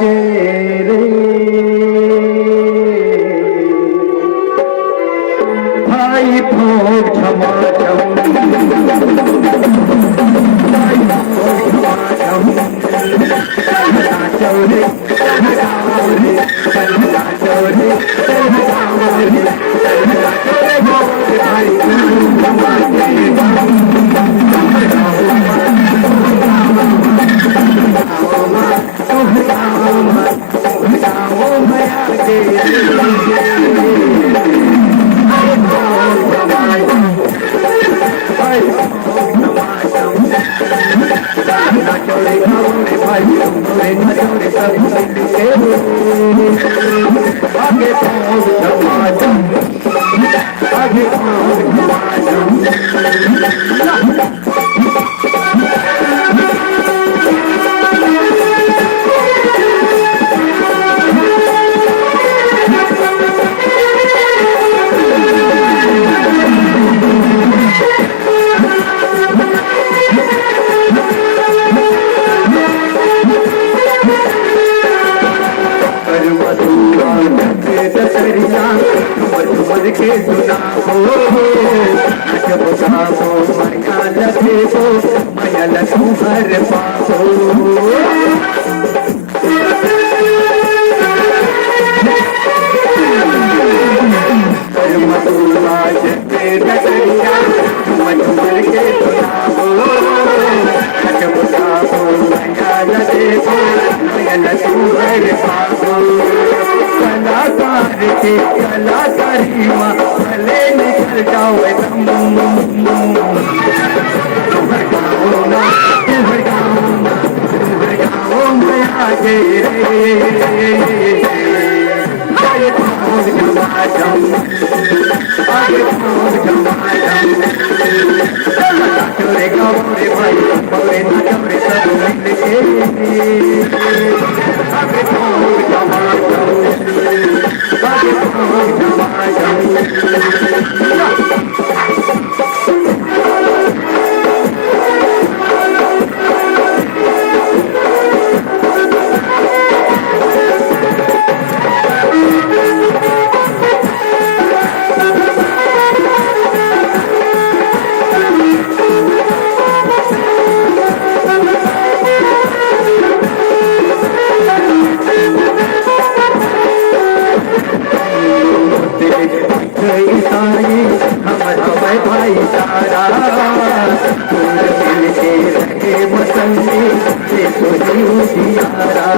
बाजे रे भाई भोग क्षमा के सुना हो जब गाओ मया लगे हो मया लगू हर पाओ मधुराज के नगरिया मधुर के सुना हो जब गाओ मया लगे हो मया लगू हर पाओ कलाकार के कलाकारी माँ भले निकल जाओ एकदम आगे रे गौरे भाई बौरे ना चौरे सब मिल भाई तारा मिल के रहे मसंगी ये तो जियारा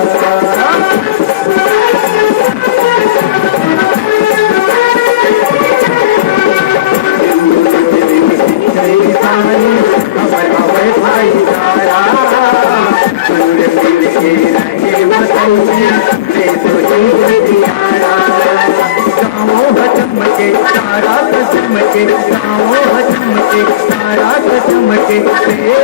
भाई तारा मिल के रहे मसंगी ये तो जियारा चमके तारा चमके चमके तारा चमके कमर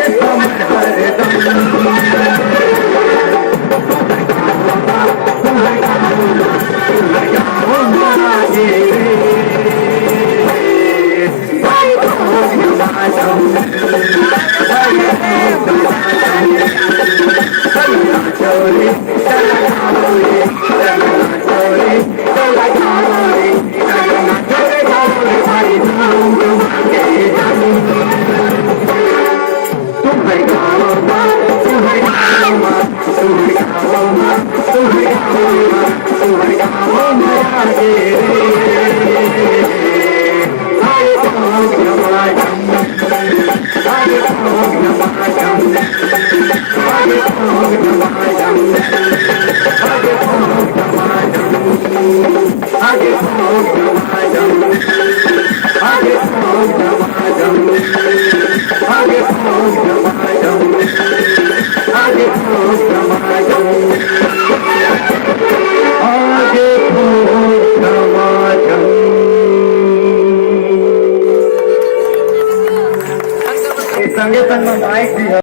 हर संगे संग माइक भी